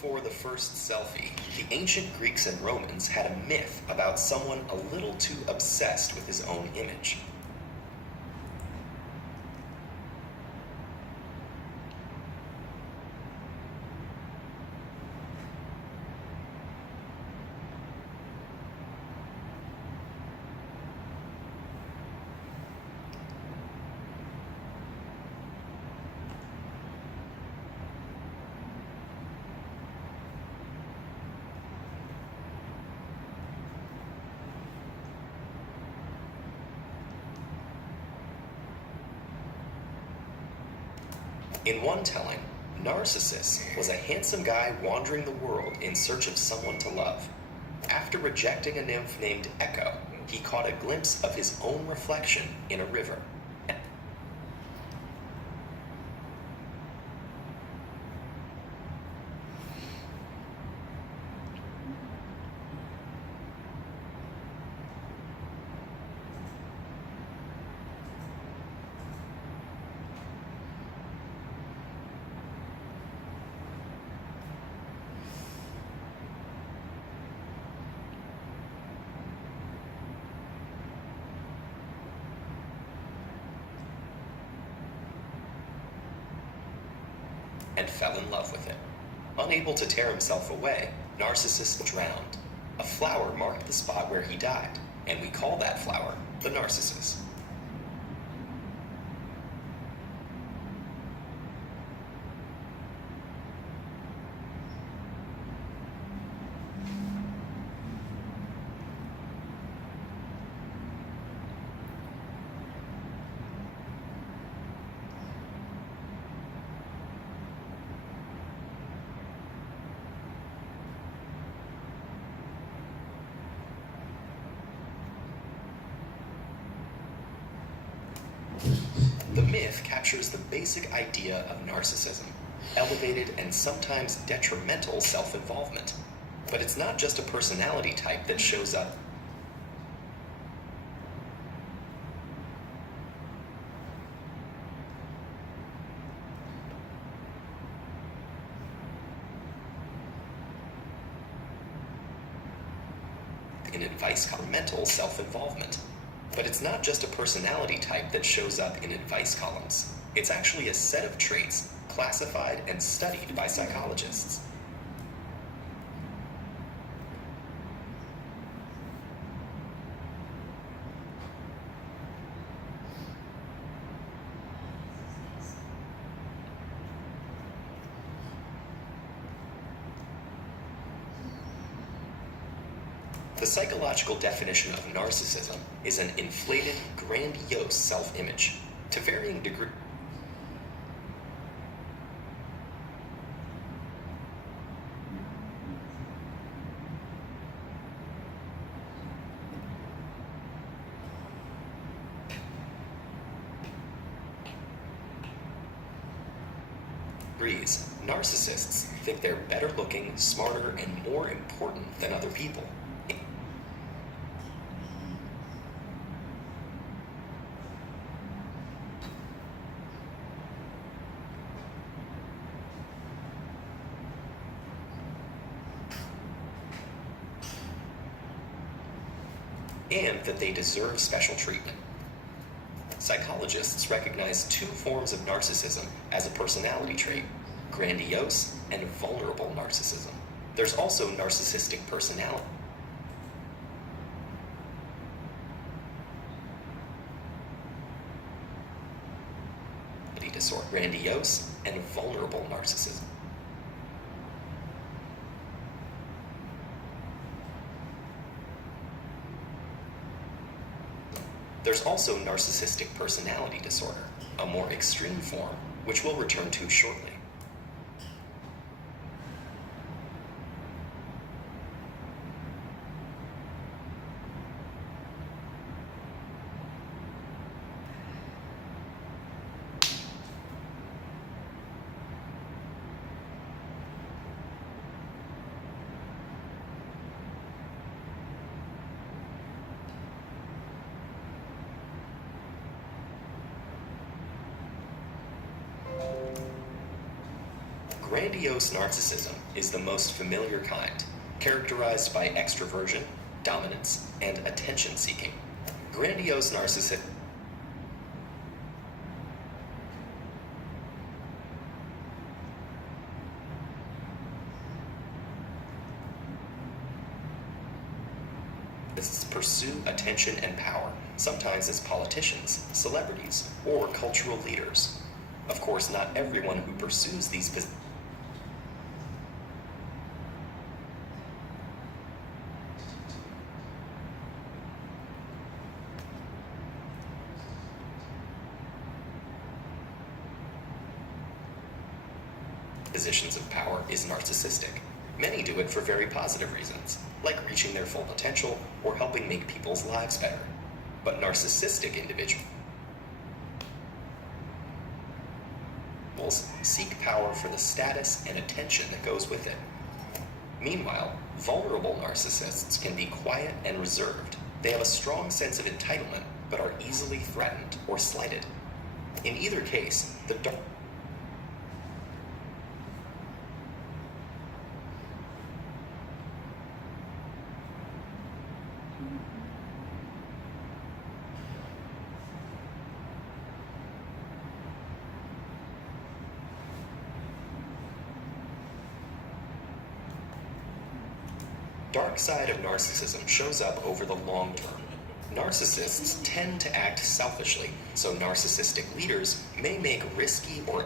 before the first selfie, the ancient Greeks and Romans had a myth about someone a little too obsessed with his own image. In one telling, Narcissus was a handsome guy wandering the world in search of someone to love. After rejecting a nymph named Echo, he caught a glimpse of his own reflection in a river. And fell in love with it. Unable to tear himself away, Narcissus drowned. A flower marked the spot where he died, and we call that flower the Narcissus. The myth captures the basic idea of narcissism, elevated and sometimes detrimental self-involvement. But it's not just a personality type that shows up in advice mental self-involvement. But it's not just a personality type that shows up in advice columns. It's actually a set of traits classified and studied by psychologists. The psychological definition of narcissism is an inflated, grandiose self-image, to varying degrees. Narcissists think they're better looking, smarter, and more important than other people. And that they deserve special treatment. Psychologists recognize two forms of narcissism as a personality trait: grandiose and vulnerable narcissism. There's also narcissistic personality disorder, grandiose and vulnerable narcissism. There's also narcissistic personality disorder, a more extreme form, which we'll return to shortly. Grandiose narcissism is the most familiar kind, characterized by extroversion, dominance, and attention-seeking. Grandiose narcissism pursue attention and power, sometimes as politicians, celebrities, or cultural leaders. Of course, not everyone who pursues these positions of power is narcissistic. Many do it for very positive reasons, like reaching their full potential or helping make people's lives better. But narcissistic individuals seek power for the status and attention that goes with it. Meanwhile, vulnerable narcissists can be quiet and reserved. They have a strong sense of entitlement, but are easily threatened or slighted. In either case, the dark side of narcissism shows up over the long term. Narcissists tend to act selfishly, so narcissistic leaders may make risky or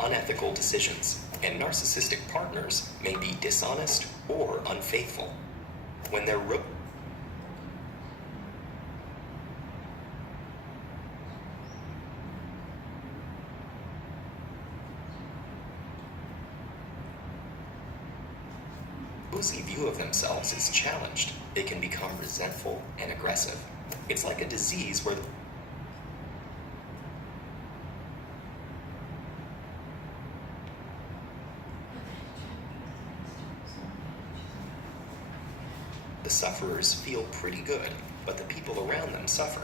unethical decisions, and narcissistic partners may be dishonest or unfaithful. When they're rosy view of themselves is challenged, they can become resentful and aggressive. It's like a disease where the sufferers feel pretty good, but the people around them suffer.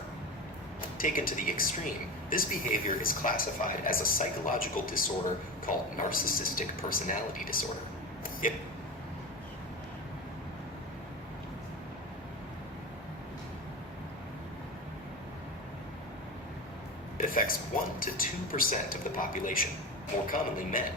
Taken to the extreme, this behavior is classified as a psychological disorder called narcissistic personality disorder. It affects 1 to 2% of the population, more commonly men.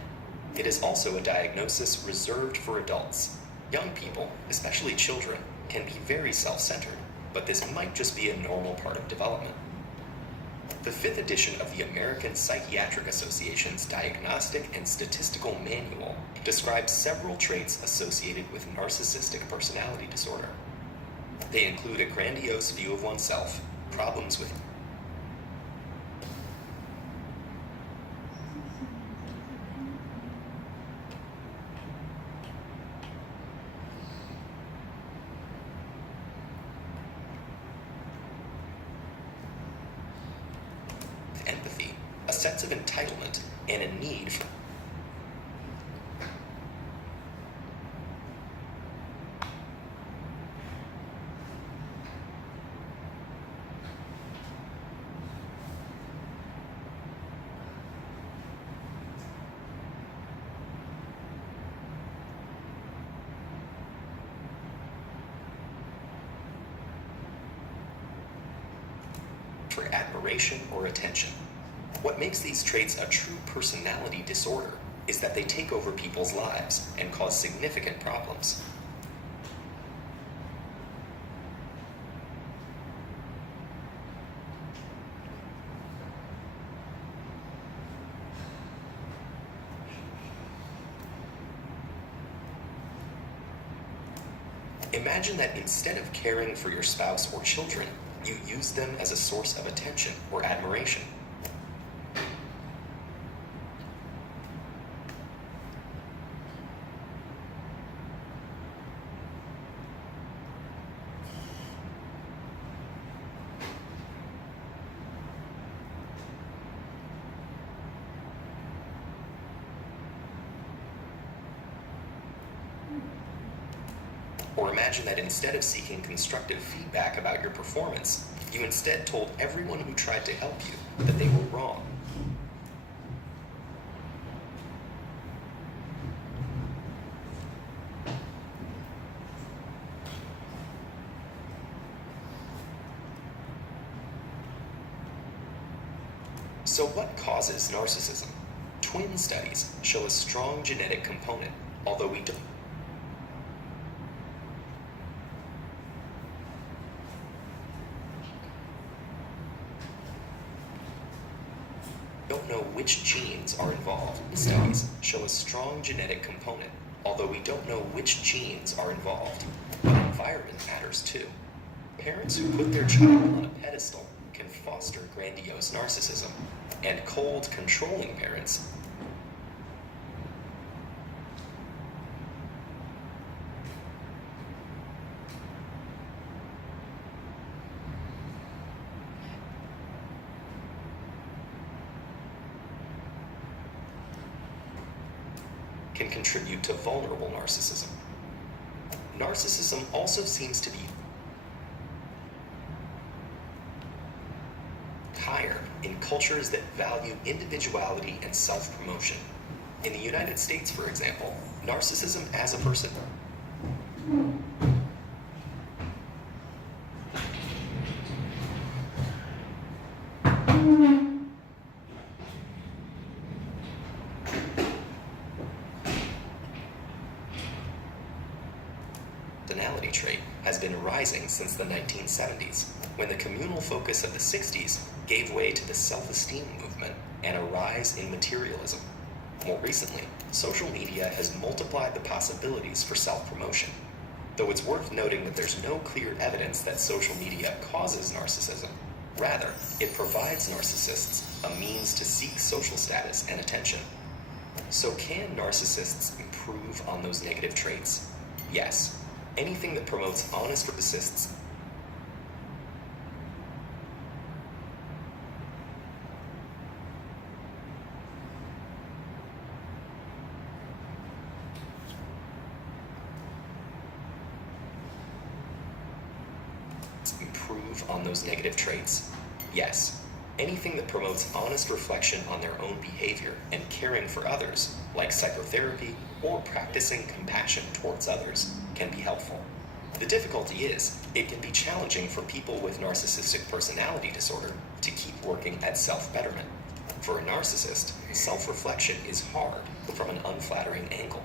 It is also a diagnosis reserved for adults. Young people, especially children, can be very self-centered, but this might just be a normal part of development. The 5th edition of the American Psychiatric Association's Diagnostic and Statistical Manual describes several traits associated with narcissistic personality disorder. They include a grandiose view of oneself, problems with empathy, a sense of entitlement, and a need for admiration or attention. What makes these traits a true personality disorder is that they take over people's lives and cause significant problems. Imagine that instead of caring for your spouse or children, you use them as a source of attention or admiration. imagine that instead of seeking constructive feedback about your performance, you instead told everyone who tried to help you that they were wrong. So what causes narcissism? Twin studies show a strong genetic component, although we don't know which genes are involved. Studies show a strong genetic component, although we don't know which genes are involved. But environment matters too. Parents who put their child on a pedestal can foster grandiose narcissism, and cold, controlling parents can contribute to vulnerable narcissism. Narcissism also seems to be higher in cultures that value individuality and self-promotion. In the United States, for example, narcissism as a person personality trait has been rising since the 1970s, when the communal focus of the 60s gave way to the self-esteem movement and a rise in materialism. More recently, social media has multiplied the possibilities for self-promotion, though it's worth noting that there's no clear evidence that social media causes narcissism. Rather, it provides narcissists a means to seek social status and attention. So can narcissists improve on those negative traits? Yes. Anything that promotes honest narcissists improve on those negative traits? Yes. Anything that promotes honest reflection on their own behavior and caring for others, like psychotherapy or practicing compassion towards others, can be helpful. The difficulty is, it can be challenging for people with narcissistic personality disorder to keep working at self-betterment. For a narcissist, self-reflection is hard from an unflattering angle.